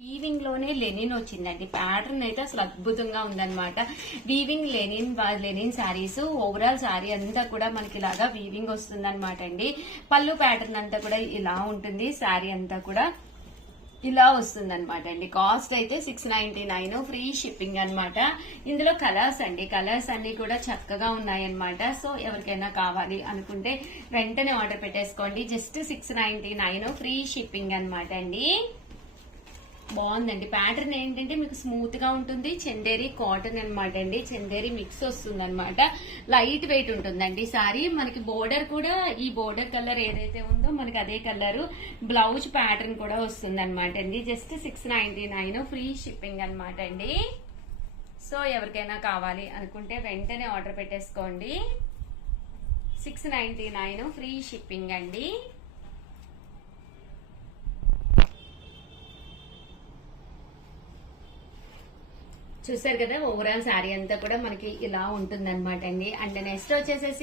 Weaving లోనే Lenin వచ్చిందండి. Pattern అయితే అసలు అద్భుతంగా ఉందన్నమాట. Weaving linen saris overall sari అంతా కూడా మనకి ఇలాగా వీవింగ్ వస్తుందన్నమాట అండి. పళ్ళు ప్యాటర్న్ అంతా కూడా ఇలా ఉంటుంది. శారీ అంతా కూడా ఇలా వస్తుంది అనమాట అండి. కాస్ట్ అయితే 699 ఫ్రీ షిప్పింగ్ అన్నమాట. ఇందులో కలర్స్ అండి, కలర్స్ అన్ని కూడా చక్కగా ఉన్నాయన్నమాట. సో ఎవరికైనా కావాలి అనుకుంటే వెంటనే ఆర్డర్ పెట్టేసుకోండి. జస్ట్ 699 ఫ్రీ షిప్పింగ్ అన్నమాట అండి. బాగుందండి. ప్యాటర్న్ ఏంటంటే మీకు స్మూత్ గా ఉంటుంది. చందేరి కాటన్ అన్నమాట అండి. చందేరి మిక్స్ వస్తుంది అనమాట. లైట్ వెయిట్ ఉంటుందండి సారీ. మనకి బోర్డర్ కూడా ఈ బోర్డర్ కలర్ ఏదైతే ఉందో మనకి అదే కలర్. బ్లౌజ్ ప్యాటర్న్ కూడా వస్తుంది అనమాట అండి. జస్ట్ 699 ఫ్రీ షిప్పింగ్ అనమాట అండి. సో ఎవరికైనా కావాలి అనుకుంటే వెంటనే ఆర్డర్ పెట్టేసుకోండి. 699 ఫ్రీ షిప్పింగ్ అండి. చూసారు కదా, ఓవరాల్ శారీ అంతా కూడా మనకి ఇలా ఉంటుంది అనమాట అండి. అండ్ నెక్స్ట్ వచ్చేసేసి